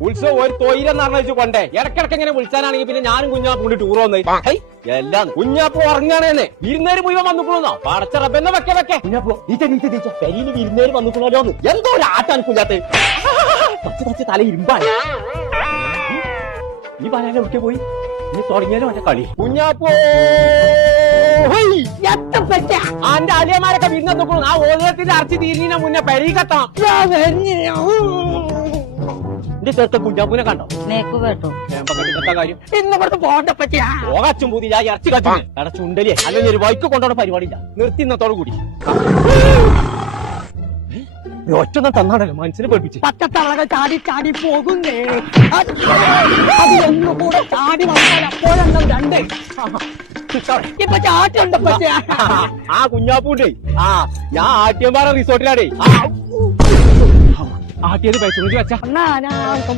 ഉത്സവം ഒരു തൊയിലെന്ന് പറഞ്ഞു കൊണ്ടേ ഇടക്കിടക്ക് ഇങ്ങനെ വിളിച്ചാനാണെങ്കിൽ പിന്നെ ഞാനും കുഞ്ഞാപ്പും കൂടി ടൂർ വന്നേ എല്ലാം കുഞ്ഞാപ്പ് ഉറങ്ങാണേന്ന് വിരുന്നേര് മുഴുവൻ വന്നിക്കണോന്നോ പടച്ചറപ്പെന്നെ വെക്കെ കുഞ്ഞാപ്പോ പെരിന് വിരുന്നേര് വന്നിക്കണോന്ന് എന്തോ ഒരു ആട്ടാണ് കുഞ്ഞാത്ത് പച്ച തല ഇരുമ്പാണ് ഈ പറയാൻ എവിടെ പോയി നീ തുടങ്ങിയാലും അവന്റെ കളി കുഞ്ഞാപ്പോ അന്റെ അലിയമാരൊക്കെ വിരുന്ന് നോക്കണം ആ ഓലത്തിന്റെ അരച്ച് തീരുന്നതിന് മുന്നേ പെരീകത്താം എന്റെ ചെറുത്ത കുഞ്ഞാപ്പൂനെ കണ്ടോ കേട്ടോ കാര്യം ഇന്നിവിടുത്തെ പോകണ്ട പറ്റിയ പോകച്ചും പൂതി ഞാൻ ഇറച്ചി കച്ചു എടാ ചുണ്ടലിയെ അല്ലെങ്കിൽ ഒരു വൈക്ക് കൊണ്ടോടെ പരിപാടിയില്ല നിർത്തി ഇന്നത്തോടു കൂടി ഒറ്റൊന്നും തന്നാണല്ലോ മനസ്സിനെ പഠിപ്പിച്ച് പച്ചത്തളകൾ ചാടി ചാടി പോകുന്നേ അത് ഒന്നുകൂടെ ചാടി വന്നാൽ അപ്പോഴെണ്ണം രണ്ട് ഇപ്പൊ ചാറ്റുണ്ട് പറ്റിയ ആ കുഞ്ഞാപ്പൂണ്ടേ ഞാൻ ആട്ടിയമ്പാറ റിസോർട്ടിലാടേ ആട്ടിയത് പൈസ വെച്ചാ